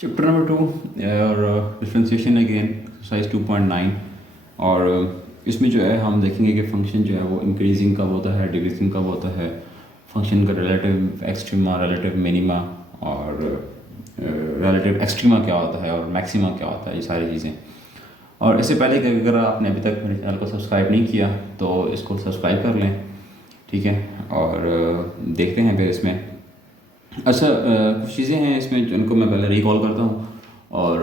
Chapter number 2 और differentiation again exercise 2.9। और इसमें जो है हम देखेंगे कि फंक्शन जो है वो इंक्रीजिंग कब होता है, डिक्रीजिंग कब होता है, फंक्शन का रिलेटिव एक्सट्रीमा, रिलेटिव मिनिमा और रिलेटिव एक्सट्रीमा क्या होता है और मैक्सिमा क्या होता है, ये सारी चीज़ें। और इससे पहले कि अगर आपने अभी तक मेरे चैनल को सब्सक्राइब नहीं किया तो इसको सब्सक्राइब कर लें, ठीक है। और देखते हैं फिर इसमें अच्छा कुछ चीज़ें हैं इसमें जिनको मैं पहले रिकॉल करता हूँ। और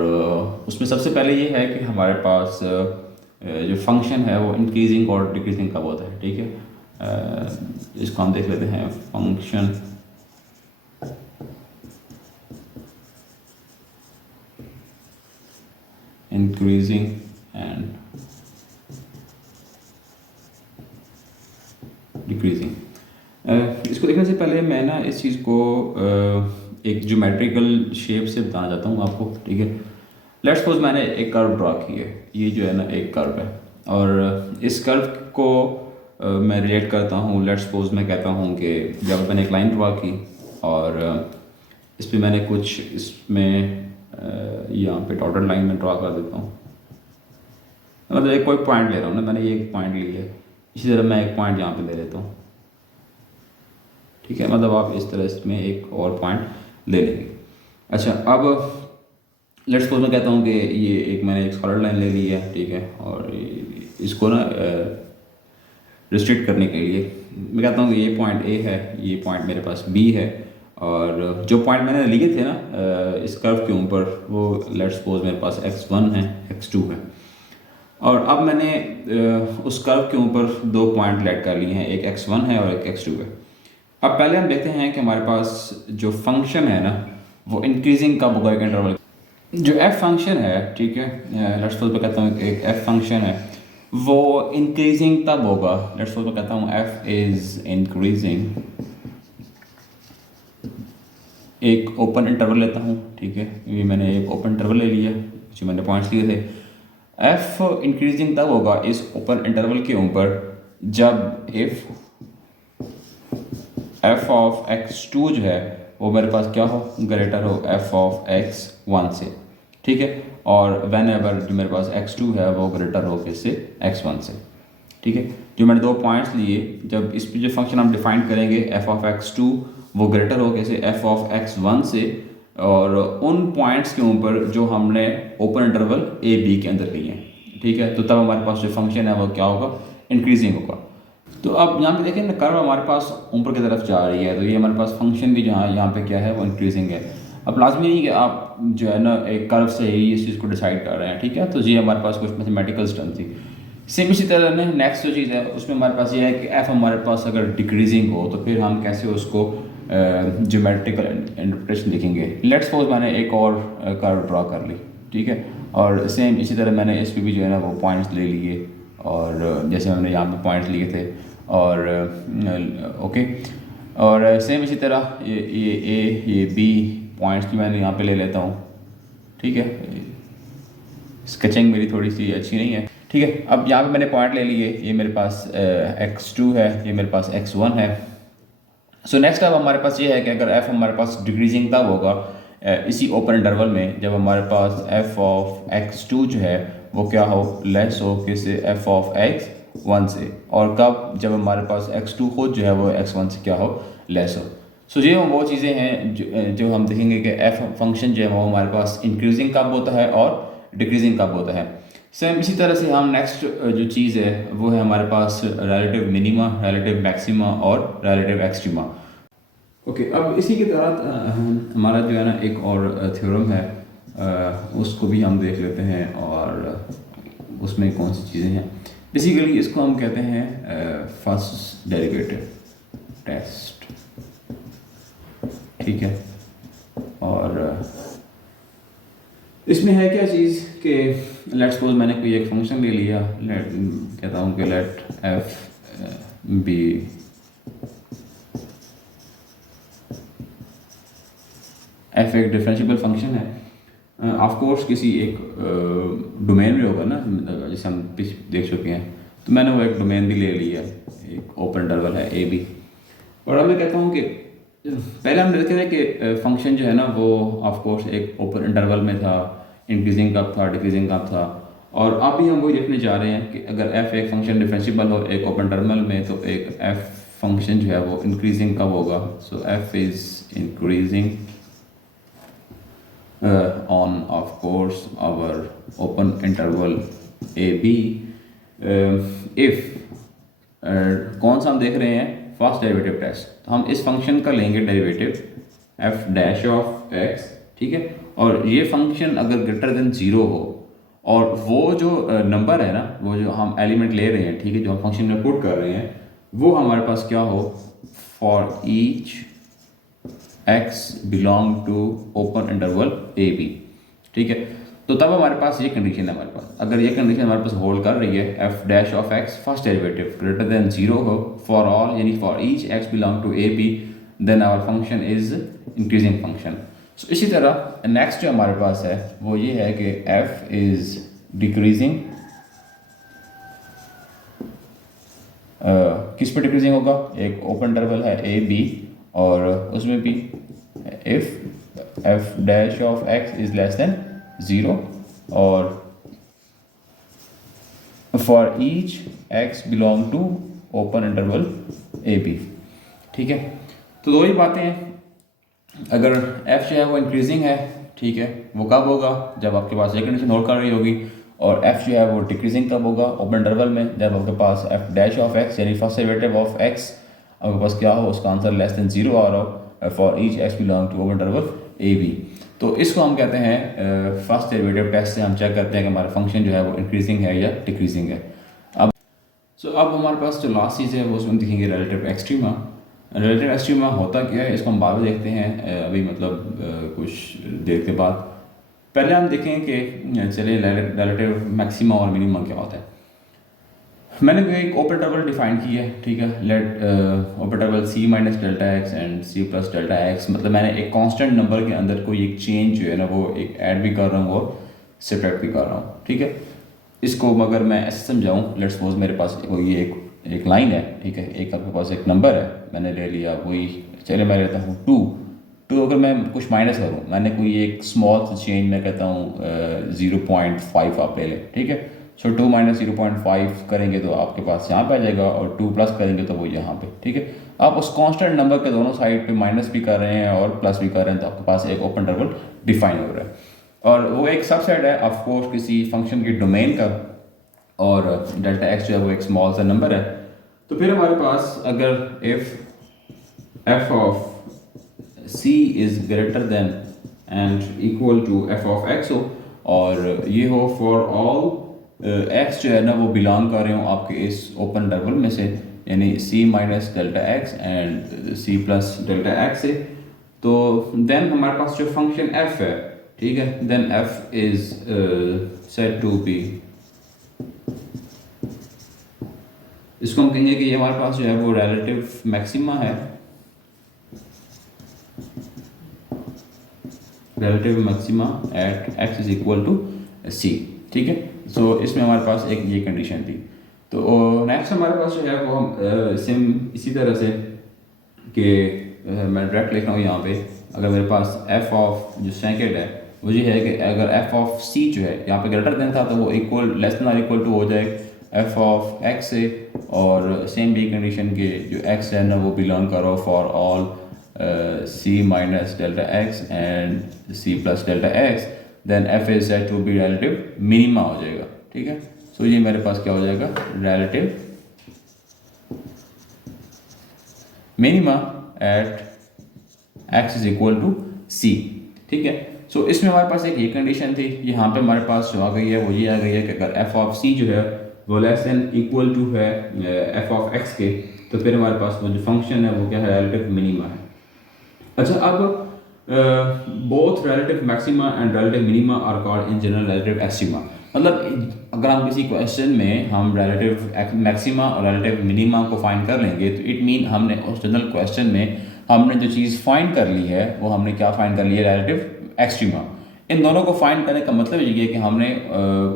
उसमें सबसे पहले ये है कि हमारे पास जो फंक्शन है वो इंक्रीजिंग और डिक्रीजिंग कब होता है, ठीक है। इसको हम देख लेते हैं, फंक्शन इंक्रीजिंग एंड डिक्रीजिंग। इसको देखने से पहले मैं ना इस चीज़ को एक ज्योमेट्रिकल शेप से बताना चाहता हूँ आपको, ठीक है। लेट्स सपोज मैंने एक कर्व ड्रा की है, ये जो है ना एक कर्व है और इस कर्व को मैं रिलेट करता हूँ। लेट्स सपोज मैं कहता हूँ कि जब मैंने एक लाइन ड्रा की और इस पर मैंने कुछ इसमें यहाँ पे डॉटेड लाइन में ड्रा कर देता हूँ, मतलब एक कोई पॉइंट ले रहा हूँ ना, मैंने ये एक पॉइंट लिया है, इसी तरह मैं एक पॉइंट यहाँ पे ले लेता हूँ, ठीक है। मतलब आप इस तरह इसमें एक और पॉइंट ले लेंगे। अच्छा, अब लेट्स सपोज मैं कहता हूँ कि ये एक मैंने एक सॉलिड लाइन ले ली है, ठीक है। और इसको ना रिस्ट्रिक्ट करने के लिए मैं कहता हूँ कि ये पॉइंट ए है, ये पॉइंट मेरे पास बी है, और जो पॉइंट मैंने लिए थे ना इस कर्व के ऊपर, वो लेट्स सपोज मेरे पास x1 है, x2 है। और अब मैंने उस कर्व के ऊपर दो पॉइंट लेट कर लिए हैं, एक x1 है और एक x2 है। अब पहले हम देखते हैं कि हमारे पास जो फंक्शन है ना वो इंक्रीजिंग कब होगा एक इंटरवल। जो f फंक्शन है, ठीक है, लेट्स सपोज मैं कहता हूँ एक f फंक्शन है, वो इंक्रीजिंग तब होगा। लेट्स सपोज मैं कहता हूँ f इज इंक्रीजिंग, एक ओपन इंटरवल लेता हूँ, ठीक है। ये मैंने एक ओपन इंटरवल ले लिया, जो मैंने पॉइंट्स लिए थे। f इंक्रीजिंग तब होगा इस ओपन इंटरवल के ऊपर जब इफ f ऑफ x2 जो है वो मेरे पास क्या हो, ग्रेटर हो f ऑफ x1 से, ठीक है। और वेन एवर जो मेरे पास x2 है वो ग्रेटर हो किससे, x1 से, ठीक है। जो मैंने दो पॉइंट्स लिए, जब इस पे जो फंक्शन हम डिफाइन करेंगे f ऑफ x2 वो ग्रेटर हो कैसे, f ऑफ x1 से, और उन पॉइंट्स के ऊपर जो हमने ओपन इंटरवल a b के अंदर लिए हैं, ठीक है। तो तब हमारे पास जो फंक्शन है वो क्या होगा, इंक्रीजिंग होगा। तो अब यहाँ पे देखें ना, कर्व हमारे पास ऊपर की तरफ जा रही है, तो ये हमारे पास फंक्शन भी जहाँ यहाँ पे क्या है वो इंक्रीजिंग है। अब लाजमी नहीं कि आप जो है ना एक कर्व से ही इस चीज़ को डिसाइड कर रहे हैं, ठीक है। तो ये हमारे पास कुछ मैथमेटिकल टर्म थी। सेम इसी तरह ना नेक्स्ट जो चीज़ है उसमें हमारे पास ये है कि एफ हमारे पास अगर डिक्रीजिंग हो तो फिर हम कैसे उसको ज्योमेट्रिकल इंटरप्रिटेशन लिखेंगे। लेट्स सपोज मैंने एक और कर्व ड्रा कर ली, ठीक है। और सेम इसी तरह मैंने इस पर भी जो है ना वो पॉइंट्स ले लिए, और जैसे मैंने यहाँ पे पॉइंट्स लिए थे, और ओके। और सेम इसी तरह ये ए ये बी पॉइंट्स भी मैंने यहाँ पे ले लेता हूँ, ठीक है। स्केचिंग मेरी थोड़ी सी अच्छी नहीं है, ठीक है। अब यहाँ पे मैंने पॉइंट ले लिए, ये मेरे पास x2 है, ये मेरे पास x1 है। सो नेक्स्ट अब हमारे पास ये है कि अगर f हमारे पास डिक्रीजिंग तब होगा इसी ओपन इंटरवल में जब हमारे पास f ऑफ x2 जो है वो क्या हो, लेस हो किससे, f ऑफ x1 से। और कब, जब हमारे पास x2 खुद जो है वो x1 से क्या हो, लेस हो। सो ये वो चीज़ें हैं जो हम देखेंगे कि f फंक्शन जो है वो हमारे पास इंक्रीजिंग कब होता है और डिक्रीजिंग कब होता है। सेम इसी तरह से हम नेक्स्ट जो चीज़ है वो है हमारे पास रिलेटिव मिनिमा, रिलेटिव मैक्सिमा और रिलेटिव एक्सट्रीमा। ओके, अब इसी की तरह हमारा जो है ना एक और थ्योरम है, उसको भी हम देख लेते हैं और उसमें कौन सी चीज़ें हैं। बेसिकली इसको हम कहते हैं फर्स्ट डेरिवेटिव टेस्ट, ठीक है। और इसमें है क्या चीज़ कि लेट्स सपोज मैंने कोई एक फंक्शन ले लिया, कहता हूँ कि लेट एफ बी एफ एक डिफरेंशिएबल फंक्शन है। ऑफ कोर्स किसी एक डोमेन में होगा ना, जैसे हम देख चुके हैं। तो मैंने वो एक डोमेन भी ले लिया, एक ओपन इंटरवल है ए बी। और अब मैं कहता हूँ कि पहले हम देखे थे कि फंक्शन जो है ना वो ऑफ कोर्स एक ओपन इंटरवल में था, इंक्रीजिंग कब था, डिक्रीजिंग कब था, और अभी हम वही देखने जा रहे हैं कि अगर एफ एक फंक्शन डिफरेंशिएबल हो एक ओपन इंटरवल में तो एक एफ फंक्शन जो है वो इंक्रीजिंग कब होगा। So F is increasing on of course our open interval a b if कौन सा हम देख रहे हैं फर्स्ट डेरिवेटिव टेस्ट, तो हम इस फंक्शन का लेंगे derivative F dash of x, ठीक है, और ये फंक्शन अगर ग्रेटर देन ज़ीरो हो और वो जो नंबर है ना, वो जो हम एलिमेंट ले रहे हैं, ठीक है, जो हम फंक्शन में पुट कर रहे हैं, वो हमारे पास क्या हो, for each x belong to open interval A B, ठीक है। तो तब हमारे पास ये कंडीशन है, हमारे पास अगर ये कंडीशन हमारे पास होल्ड कर रही है F dash of X first derivative greater than zero हो फॉर ऑल, यानी for each x belong to A B, then our function is increasing function. So इसी तरह नेक्स्ट जो हमारे पास है वो ये है कि f इज डिक्रीजिंग, किस पे डिक्रीजिंग होगा, एक ओपन इंटरवल है ए बी और उसमें भी if F dash of x is less than zero और for each x belong to open interval A B, ठीक है। तो दो ही बातें हैं, अगर एफ जो है वो इंक्रीजिंग है, ठीक है, वो कब होगा, जब आपके पास ये कंडीशन होल्ड कर रही होगी, और एफ जो है वो डिक्रीजिंग कब होगा, ओपन इंटरवल में, जब आपके पास एफ डैश ऑफ एक्स यानी फर्स्ट डेरिवेटिव ऑफ एक्स आपके पास क्या हो, उसका आंसर लेस देन जीरो आ रहा हो for each x belong to open interval A b. तो इसको हम कहते हैं फर्स्ट डेरिवेटिव टेस्ट से हम चेक करते हैं कि हमारा फंक्शन जो है वो इंक्रीजिंग है या डिक्रीजिंग है। अब हमारे पास जो लास्ट चीज़ है वो उसमें दिखेंगे रिलेटिव एक्सट्रीमा। रिलेटिव एक्सट्रीमा होता क्या है, इसको हम बाद में देखते हैं, अभी मतलब कुछ देर के बाद। पहले हम देखें कि चलिए रिलेटिव मैक्सिमा और मिनिमा क्या होता है। मैंने एक ओपन इंटरवल डिफाइन की है, ठीक है, let open interval c minus delta x and C plus delta x, मतलब मैंने एक कांस्टेंट नंबर के अंदर कोई एक चेंज जो है ना वो एक ऐड भी कर रहा हूँ और सब्ट्रैक्ट भी कर रहा हूँ, ठीक है। इसको अगर मैं ऐसे समझाऊँ, लेट्स सपोज मेरे पास कोई एक लाइन है, ठीक है, एक आपके पास एक नंबर है, मैंने ले लिया वही, चलिए मैं लेता हूँ टू, अगर मैं कुछ माइनस करूँ, मैंने कोई एक स्मॉल सा चेंज मैं कहता हूँ 0.5 आप ले लें, ठीक है। सो 2 माइनस 0.5 करेंगे तो आपके पास यहाँ पे आ जाएगा और 2 प्लस करेंगे तो वो यहाँ पे, ठीक है। आप उस कांस्टेंट नंबर के दोनों साइड पे माइनस भी कर रहे हैं और प्लस भी कर रहे हैं, तो आपके पास एक ओपन इंटरवल डिफाइन हो रहा है, और वो एक सबसेट है ऑफ कोर्स किसी फंक्शन की डोमेन का, और डेल्टा एक्स जो है वो एक स्मॉल सा नंबर है। तो फिर हमारे पास अगर if f of c is greater than and equal to f of x हो, और ये हो फॉर ऑल एक्स जो है ना वो बिलोंग कर रहे हो आपके इस ओपन इंटरवल में से, यानी C minus delta x and C plus delta X से, तो देन हमारे पास जो फंक्शन एफ है, ठीक है, then f is said to be, इसको हम कहेंगे कि ये हमारे पास जो है वो रिलेटिव मैक्सिमा है, relative maxima at X is equal to C, ठीक है। सो इसमें हमारे पास एक ये कंडीशन थी। तो नेक्स्ट हमारे पास जो है वो हम सेम इसी तरह से कि मैं डायरेक्ट लिख रहा हूँ यहाँ पे, अगर मेरे पास एफ ऑफ जो सेकेंड है वो ये है कि अगर एफ ऑफ सी जो है यहाँ पे ग्रेटर देन था तो वो इक्वल लेस देन और इक्वल टू हो जाए एफ ऑफ एक्स से, और सेम भी कंडीशन के जो एक्स है ना वो बिलोंग करो for all c minus delta x and C plus delta x, then f is said to be relative minima हो जाएगा, ठीक है। सो ये मेरे पास क्या हो जाएगा, relative minima at X is equal to C, ठीक है। सो इसमें हमारे पास एक ये कंडीशन थी, यहाँ पे हमारे पास जो आ गई है वो ये आ गई है कि अगर एफ ऑफ सी जो है वो लेस देन इक्वल टू है एफ ऑफ एक्स के, तो फिर हमारे पास वो जो फंक्शन है वो क्या है, रिलेटिव मिनिमा है। अच्छा, अब both relative maxima and relative minima are called in general relative extrema. मतलब अगर हम किसी क्वेश्चन में हम रिलेटिव मैक्सिमा और रिलेटिव मिनिमा को फाइंड कर लेंगे तो इट मीन हमने उस जनरल क्वेश्चन में हमने जो चीज़ फाइंड कर ली है वो हमने क्या फाइंड कर ली है, रिलेटिव एक्सट्रीमा। इन दोनों को फाइंड करने का मतलब ये है कि हमने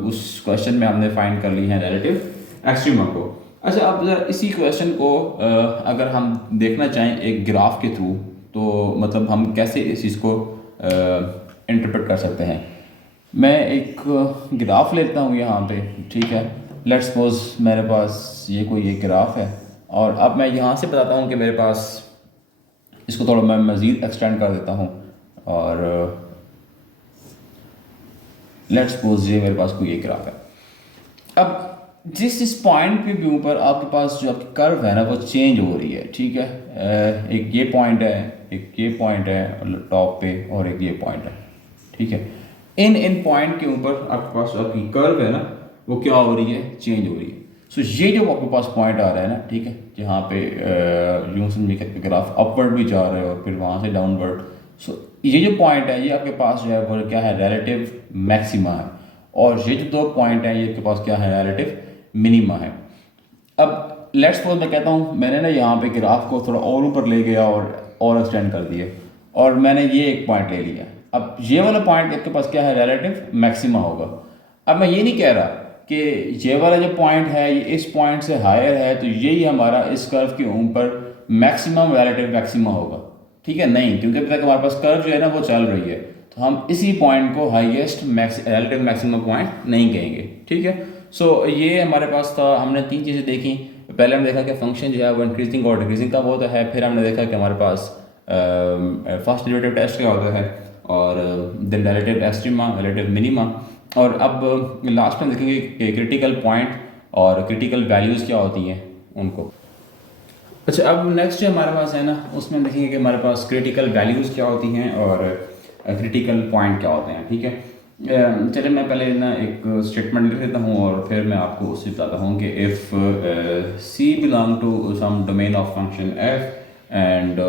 उस क्वेश्चन में हमने फाइंड कर ली है रिलेटिव एक्सट्रीमा को। अच्छा, अब इसी क्वेश्चन को अगर हम देखना चाहें एक ग्राफ के थ्रू, तो मतलब हम कैसे इस चीज़ को इंटरप्रेट कर सकते हैं। मैं एक ग्राफ लेता हूँ यहाँ पे, ठीक है। लेट्स सपोज मेरे पास ये कोई एक ग्राफ है, और अब मैं यहाँ से बताता हूँ कि मेरे पास, इसको थोड़ा मैं मज़ीद एक्सटेंड कर देता हूँ, और लेट्स सपोज ये मेरे पास कोई एक ग्राफ है। अब जिस पॉइंट पे भी ऊपर आपके पास जो आपकी कर्व है ना वो चेंज हो रही है, ठीक है। एक ये पॉइंट है, एक ये पॉइंट है टॉप पे, और एक ये पॉइंट है, ठीक है। इन पॉइंट के ऊपर आपके पास जो आपकी कर्व है ना वो क्या हो रही है, चेंज हो रही है। सो ये जो आपके पास पॉइंट आ रहा है ना, ठीक है, जहाँ पे यूँ समझिए कि ग्राफ अपवर्ड भी जा रहा है और फिर वहाँ से डाउनवर्ड। सो ये जो पॉइंट है ये आपके पास जो है वो क्या है, रिलेटिव मैक्सिमा है, और ये जो दो पॉइंट हैं ये आपके पास क्या है, रिलेटिव मिनिमा है। अब लेट्स सपोज मैं कहता हूँ मैंने ना यहाँ पे ग्राफ को थोड़ा और ऊपर ले गया और एक्सटेंड कर दिया, और मैंने ये एक पॉइंट ले लिया। अब ये वाला पॉइंट आपके पास क्या है, रिलेटिव मैक्सिमा होगा। अब मैं ये नहीं कह रहा कि ये वाला जो पॉइंट है ये इस पॉइंट से हायर है तो यही हमारा इस कर्व के ऊपर मैक्सिमम रिलेटिव मैक्सिमा होगा, ठीक है, नहीं, क्योंकि अभी तक हमारे पास कर्व जो है ना वो चल रही है, तो हम इसी पॉइंट को हाईएस्ट रिलेटिव मैक्सिमम पॉइंट नहीं कहेंगे, ठीक है। सो ये हमारे पास था, हमने तीन चीज़ें देखी। पहले हमने देखा कि फंक्शन जो है वो इंक्रीजिंग और डिक्रीजिंग का होता है, फिर हमने देखा कि हमारे पास फर्स्ट डेरिवेटिव टेस्ट क्या होता है, और then relative extrema, relative minima, और अब लास्ट में देखेंगे कि क्रिटिकल पॉइंट और क्रिटिकल वैल्यूज़ क्या होती हैं उनको। अच्छा, अब नेक्स्ट जो हमारे पास है ना उसमें देखेंगे कि हमारे पास क्रिटिकल वैल्यूज़ क्या होती हैं और क्रिटिकल पॉइंट क्या होते हैं, ठीक है। चलिए मैं पहले ना एक स्टेटमेंट लिख देता हूँ और फिर मैं आपको उससे बताता हूँ कि if c belong to some domain of function f, and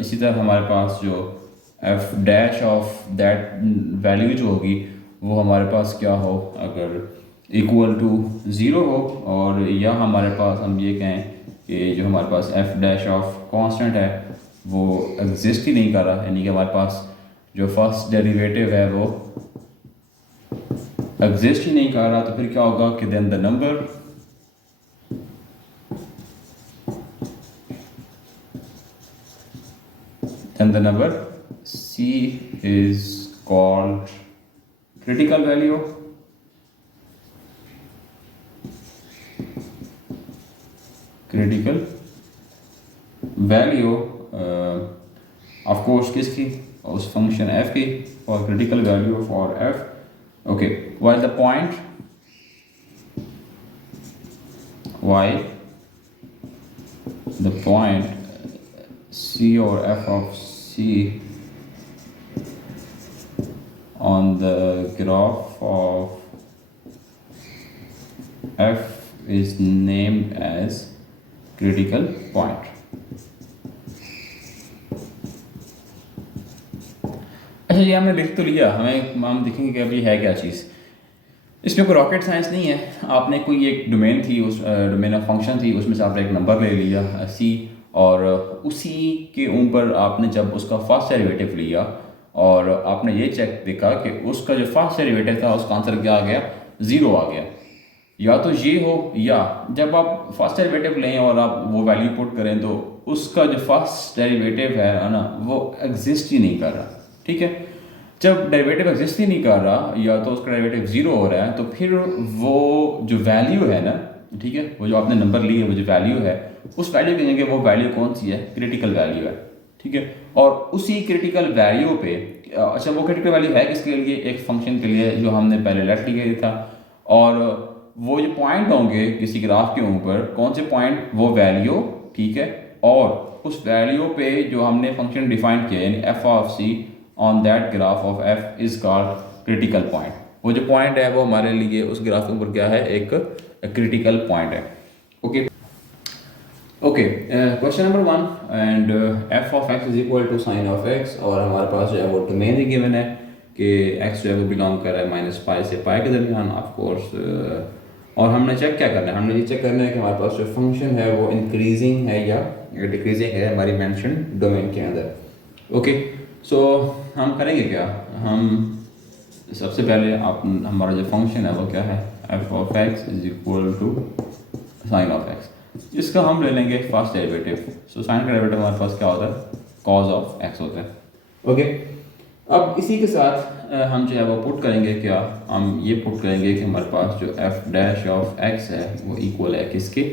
इसी तरह हमारे पास जो f dash of that value जो होगी वो हमारे पास क्या हो, अगर इक्वल टू ज़ीरो हो, और या हमारे पास हम ये कहें कि जो हमारे पास एफ डैश ऑफ कांस्टेंट है वो एग्जिस्ट ही नहीं कर रहा, यानी कि हमारे पास जो फर्स्ट डेरिवेटिव है वो एग्जिस्ट ही नहीं कर रहा, तो फिर क्या होगा कि then the number C is called critical value, of course किसकी, उस फंक्शन f की, और critical value for f, okay, while the point C or f of C on the graph of f is named as critical point। अच्छा, ये हमने लिख तो लिया, हम देखेंगे कि अभी है क्या चीज़। इसमें कोई रॉकेट साइंस नहीं है। आपने कोई एक डोमेन थी, उस डोमेन ऑफ फंक्शन थी, उसमें से आपने एक नंबर ले लिया C, और उसी के ऊपर आपने जब उसका फर्स्ट डेरिवेटिव लिया और आपने ये चेक देखा कि उसका जो फर्स्ट डेरिवेटिव था उसका आंसर क्या आ गया, ज़ीरो आ गया। या तो ये हो, या जब आप फर्स्ट डेरिवेटिव लें और आप वो वैल्यू पुट करें तो उसका जो फर्स्ट डेरिवेटिव है ना वो एग्जिस्ट ही नहीं कर रहा, ठीक है। जब डेरिवेटिव एग्जिस्ट ही नहीं कर रहा या तो उसका डेरिवेटिव ज़ीरो हो रहा है, तो फिर वो जो वैल्यू है ना, ठीक है, वो जो आपने नंबर ली है वो जो वैल्यू है उस वैल्यू के लिए वो वैल्यू कौन सी है, क्रिटिकल वैल्यू है, ठीक है। और उसी क्रिटिकल वैल्यू पे, अच्छा वो क्रिटिकल वैल्यू है किसके लिए, एक फंक्शन के लिए जो हमने पहले लेट लिया था, और वो जो पॉइंट होंगे किसी ग्राफ के ऊपर, कौन से पॉइंट, वो वैल्यू, ठीक है, और उस वैल्यू पे जो हमने फंक्शन डिफाइन किया यानी f of c on that graph of f is called critical point. वो जो पॉइंट है वो हमारे लिए उस ग्राफ के ऊपर क्या है, एक क्रिटिकल पॉइंट है, okay. Okay, question number 1, and f of x is equal to sine of x, और हमारे पास जो है वो डोमेन ही गिवन है कि एक्स जो है वो बिलोंग कर रहा है -π से π के दरमियान, ऑफ कोर्स। और हमने चेक क्या करना है, हमने ये चेक करना है कि हमारे पास जो फंक्शन है वो इंक्रीजिंग है या डिक्रीजिंग है हमारी मेंशन डोमेन के अंदर, ओके। सो हम करेंगे क्या, हम सबसे पहले आप हमारा जो फंक्शन है वो क्या है, f of x is equal to sine of x, इसका हम ले लेंगे फर्स्ट डेरिवेटिव। सो साइन का डेरिवेटिव हमारे पास क्या होता है, कॉज ऑफ एक्स होता है। ओके, अब इसी के साथ हम जो है वो पुट करेंगे, क्या हम ये पुट करेंगे कि हमारे पास जो एफ डैश ऑफ एक्स है वो इक्वल है किसके,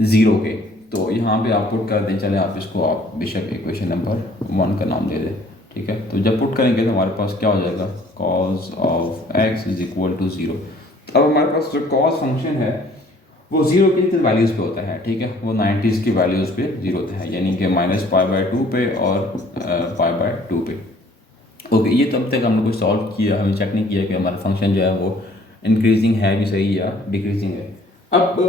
ज़ीरो के। तो यहाँ पे आप पुट कर दें, चलें आप इसको आप बेशक इक्वेशन नंबर 1 का नाम दे दें, ठीक है। तो जब पुट करेंगे तो हमारे पास क्या हो जाएगा, cos of x is equal to zero. अब हमारे पास जो कॉज फंक्शन है वो ज़ीरो की वैल्यूज़ पे होता है, ठीक है, वो 90s की वैल्यूज़ पे ज़ीरो होता है, यानी कि -π/2 पे और π/2 पे। ओके, ये तब तक हमने कुछ सॉल्व किया, हमें चेक नहीं किया कि हमारा फंक्शन जो है वो इंक्रीजिंग है भी सही या डिक्रीजिंग है। अब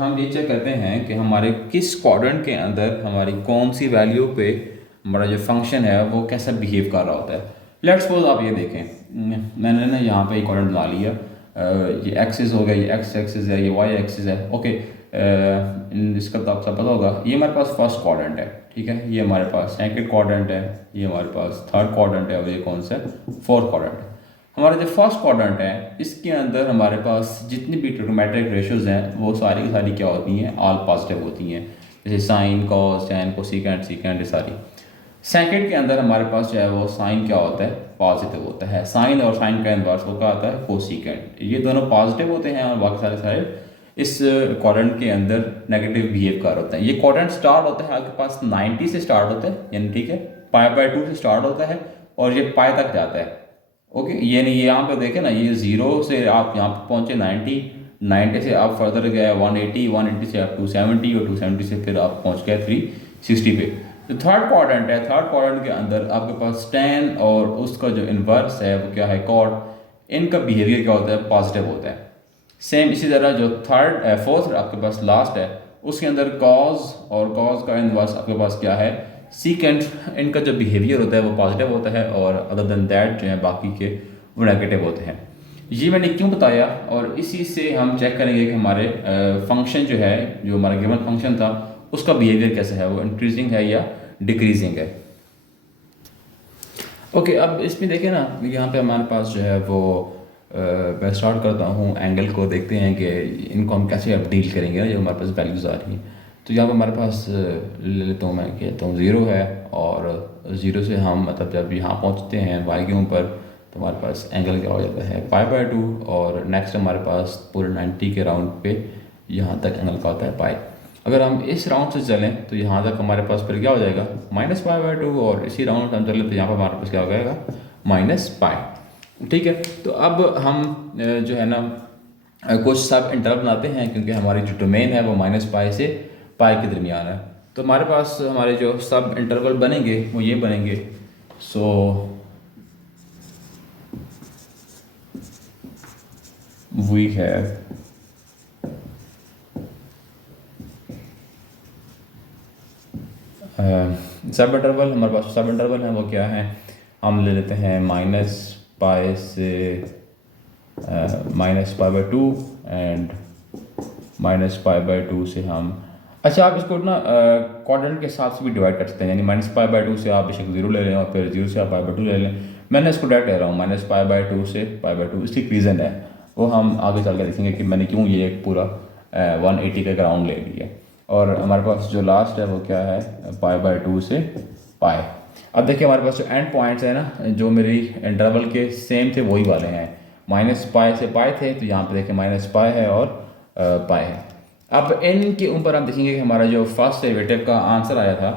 हम ये चेक करते हैं कि हमारे किस क्वाड्रेंट के अंदर हमारी कौन सी वैल्यू पे हमारा जो फंक्शन है वो कैसा बिहेव कर रहा होता है। लेट्स सपोज आप ये देखें, मैंने ना यहाँ पे एक क्वाड्रेंट बना लिया, ये एक्सिस हो गया, ये एक्स एक्सिस है, ये वाई एक्सिस है। ओके, इसका तो आपको पता होगा, ये हमारे पास फर्स्ट क्वाड्रेंट है, ठीक है, ये हमारे पास सेकंड क्वाड्रेंट है, ये हमारे पास थर्ड क्वाड्रेंट है और ये कौन सा फोर्थ क्वाड्रेंट है। हमारा जो फर्स्ट क्वाड्रेंट है इसके अंदर हमारे पास जितनी भी ट्रिग्नोमेट्रिक रेशियोज हैं वो सारी की सारी क्या होती हैं, ऑल पॉजिटिव होती हैं, जैसे sine cos tan cosecant secant, ये सारी। सेकंड के अंदर हमारे पास जो है वो साइन क्या होता है, पॉजिटिव होता है। साइन और साइन का इन्वर्स वो क्या आता है, कोसेकेंट। ये दोनों पॉजिटिव होते हैं और बाकी सारे सारे इस क्वाड्रेंट के अंदर नेगेटिव बिहेव कर होते हैं। ये क्वाड्रेंट स्टार्ट होता है आपके पास 90 से स्टार्ट होता है, यानी ठीक है π/2 से स्टार्ट होता है और ये पाई तक जाता है। ओके, ये नहीं, ये यहाँ पे देखें ना, ये 0 से आप यहाँ पे पहुँचे 90 से आप फर्दर गए 180 से आप 270 और 270 से फिर आप पहुँच गए 360 पे। जो थर्ड क्वाड्रेंट है, थर्ड क्वाड्रेंट के अंदर आपके पास tan और उसका जो इन्वर्स है वो क्या है, cot, इनका बिहेवियर क्या होता है, पॉजिटिव होता है। सेम इसी तरह जो फोर्थ आपके पास लास्ट है उसके अंदर cos और cos का इन्वर्स आपके पास क्या है, सीकेंट। इनका जो बिहेवियर होता है वो पॉजिटिव होता है और अदर देन दैट जो है बाकी के वो नेगेटिव होते हैं। ये मैंने क्यों बताया, और इसी से हम चेक करेंगे कि हमारे फंक्शन जो है, जो हमारा गिवन फंक्शन था उसका बिहेवियर कैसा है, वो इंक्रीजिंग है या डिक्रीजिंग है। ओके, अब इसमें देखें ना, यहाँ पे हमारे पास जो है वो मैं स्टार्ट करता हूँ एंगल को, देखते हैं कि इनको हम कैसे अब डील करेंगे ना, जो हमारे पास वैल्यूज़ आ रही हैं। तो यहाँ पे हमारे पास ले लेता हूँ, मैं कहता हूँ 0 है और 0 से हम मतलब जब यहाँ पहुँचते हैं y के ऊपर तो हमारे पास एंगल क्या हो जाता है, π/2, और नेक्स्ट हमारे पास पूरे 90 के राउंड पे यहाँ तक एंगल का होता है पाई। अगर हम इस राउंड से चलें तो यहाँ तक हमारे पास फिर क्या हो जाएगा, -π/2, और इसी राउंड से हम चलें तो यहाँ पर हमारे पास क्या हो जाएगा, -π। ठीक है, तो अब हम जो है ना कुछ सब इंटरवल बनाते हैं, क्योंकि हमारी जो डोमेन है वो -π से पाई के दरमियान है। तो हमारे पास हमारे जो सब इंटरवल बनेंगे वो ये बनेंगे। So we have subinterval, हमारे पास सब इंटरवल है वो क्या है, हम ले लेते हैं -π से -π/2 एंड -π/2 से हम, अच्छा आप इसको ना क्वाड्रेंट के हिसाब से भी डिवाइड कर सकते हैं, यानी -π/2 से आप बेशक 0 ले लें और फिर 0 से आप π/2 ले लें। मैंने इसको डायरेक्ट ले रहा हूँ -π/2 से π/2, इसकी रीज़न है वो हम आगे चल कर देखेंगे कि मैंने क्यों ये एक पूरा 180 का ग्राउंड ले लिया। और हमारे पास जो लास्ट है वो क्या है, π/2 से π। अब देखिए हमारे पास जो एंड पॉइंट्स है ना, जो मेरी इंटरवल के सेम थे वही वाले हैं, -π से π थे, तो यहाँ पे देखिए -π है और π है। अब n के ऊपर आप देखेंगे कि हमारा जो फर्स्ट डेरिवेटिव का आंसर आया था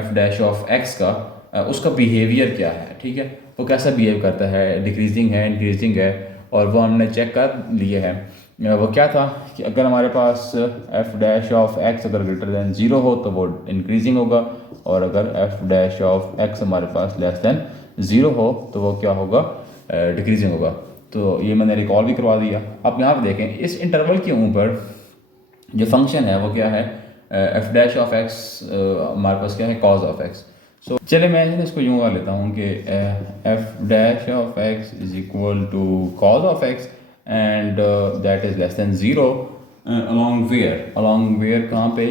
f' का, उसका बिहेवियर क्या है, ठीक है, वो कैसा बिहेव करता है, डिक्रीजिंग है, इंक्रीजिंग है, और वो हमने चेक कर लिए है। वो क्या था कि अगर हमारे पास f' अगर ग्रेटर दैन 0 हो तो वो इंक्रीजिंग होगा, और अगर f' हमारे पास लेस दैन 0 हो तो वो क्या होगा, डिक्रीजिंग होगा। तो ये मैंने रिकॉल भी करवा दिया। अब यहाँ पर देखें इस इंटरवल के ऊपर जो फंक्शन है वो क्या है, f' हमारे पास क्या है, cos of x। सो चले मैं इसको यूँ कर लेता हूँ कि f' is equal to cos of x and that is less than 0 along where कहाँ पे,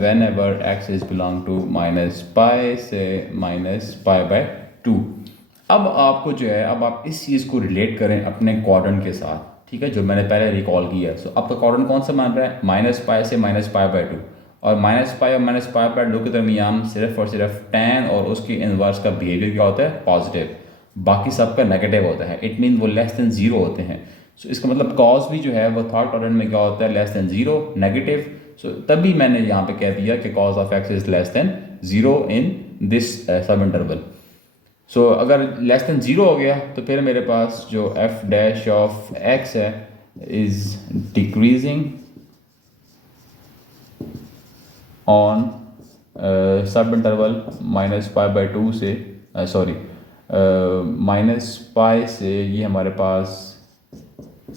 whenever x is belong to -π से -π/2। अब आपको जो है, अब आप इस चीज़ को रिलेट करें अपने क्वाड्रेंट के साथ, ठीक है, जो मैंने पहले रिकॉल किया। सो आपका क्वाड्रेंट कौन सा मान रहा है, -π से -π/2, और माइनस पाई और माइनस पाई बाय 2 के दरमियान सिर्फ और सिर्फ tan और उसके इन्वर्स का बिहेवियर क्या होता है, पॉजिटिव, बाकी सबका नेगेटिव होता है। इट मीन वो लेस देन ज़ीरो होते हैं। सो इसका मतलब कॉज भी जो है वो थर्ड क्वाड्रेंट में क्या होता है, less than zero, negative. So तभी मैंने यहाँ पे कह दिया कि cos of x is less than zero in this subinterval. So अगर लेस देन ज़ीरो हो गया तो फिर मेरे पास जो एफ डैश ऑफ एक्स है इज़ डिक्रीजिंग ऑन सब इंटरवल माइनस पाई बाई 2 से, सॉरी माइनस पाई से ये हमारे पास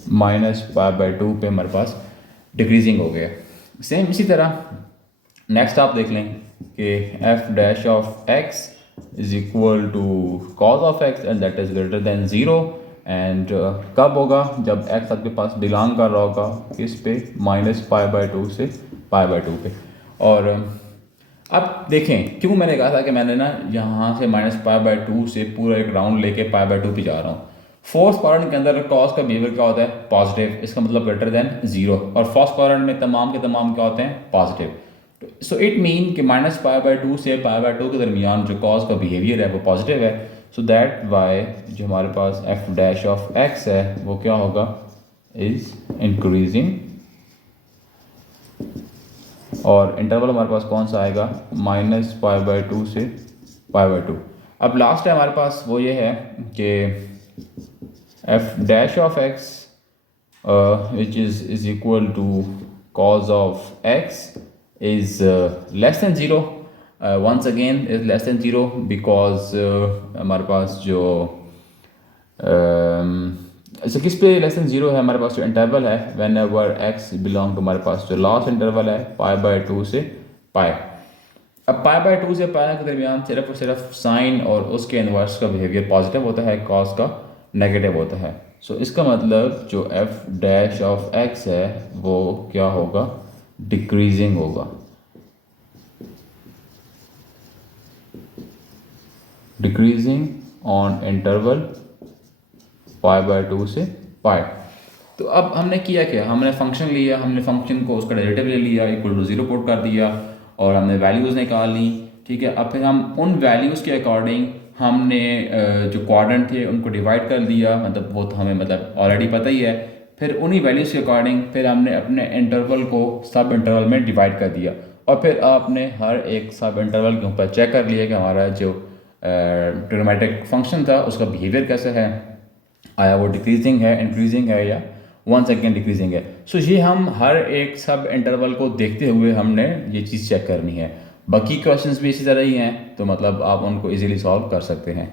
माइनस पाई बाई 2 पे हमारे पास डिक्रीजिंग हो गया। सेम इसी तरह नेक्स्ट आप देख लें कि f dash of x is equal to cos of x and that is greater than zero. And कब होगा, जब एक्स आपके पास बिलोंग कर रहा होगा किस पे, माइनस पाई बाई 2 से पाई बाई 2 पे। और अब देखें क्यों मैंने कहा था कि मैंने ना यहाँ से माइनस पाई बाई 2 से पूरा एक राउंड लेके पाई बाई 2 पे जा रहा हूँ। फोर्थ क्वाड्रेंट के अंदर कॉस का बिहेवियर क्या होता है, पॉजिटिव, इसका मतलब ग्रेटर देन ज़ीरो, और फर्स्ट क्वाड्रेंट में तमाम के तमाम क्या होते हैं, पॉजिटिव। सो इट मीन कि माइनस पाई बाई 2 से पाई बाई 2 के दरमियान जो कॉस का बिहेवियर है वो पॉजिटिव है। सो दैट वाई जो हमारे पास एफ डैश ऑफ एक्स है वो क्या होगा, इज इंक्रीजिंग, और इंटरवल हमारे पास कौन सा आएगा, माइनस पाई बाई 2 से पाई बाई 2। अब लास्ट है हमारे पास वो ये है कि f dash of x which is equal to cos of x is less than zero. Once again is less than zero because हमारे पास जो अच्छा किस पे लेस दैन ज़ीरो है, हमारे पास जो इंटरवल है whenever x belong to, हमारे पास जो लास्ट इंटरवल है पाई बाई 2 से पाई। अब पाई बाई 2 से पाई के दरमियान सिर्फ और सिर्फ साइन और उसके इन्वर्स का बिहेवियर पॉजिटिव होता है, कॉस का नेगेटिव होता है। सो इसका मतलब जो एफ डैश ऑफ एक्स है वो क्या होगा, डिक्रीजिंग होगा, decreasing on interval pi by 2 से पाई। तो अब हमने किया क्या, हमने फंक्शन लिया, हमने फंक्शन को उसका डेरिवेटिव ले लिया, इक्वल टू ज़ीरो पुट कर दिया और हमने वैल्यूज़ निकाल ली, ठीक है। अब फिर हम उन वैल्यूज़ के अकॉर्डिंग हमने जो क्वाड्रेंट थे उनको डिवाइड कर दिया, मतलब वो तो हमें मतलब ऑलरेडी पता ही है। फिर उन्हीं वैल्यूज़ के अकॉर्डिंग फिर हमने अपने इंटरवल को सब इंटरवल में डिवाइड कर दिया, और फिर आपने हर एक सब इंटरवल के ऊपर चेक कर लिया कि हमारा जो ट्रिग्नोमेट्रिक फंक्शन था उसका बिहेवियर कैसा है, आया वो डिक्रीजिंग है, इंक्रीजिंग है, या वन सेकेंड डिक्रीजिंग है। सो ये हम हर एक सब इंटरवल को देखते हुए हमने ये चीज़ चेक करनी है। बाकी क्वेश्चंस भी इसी तरह ही हैं, तो मतलब आप उनको इजीली सॉल्व कर सकते हैं।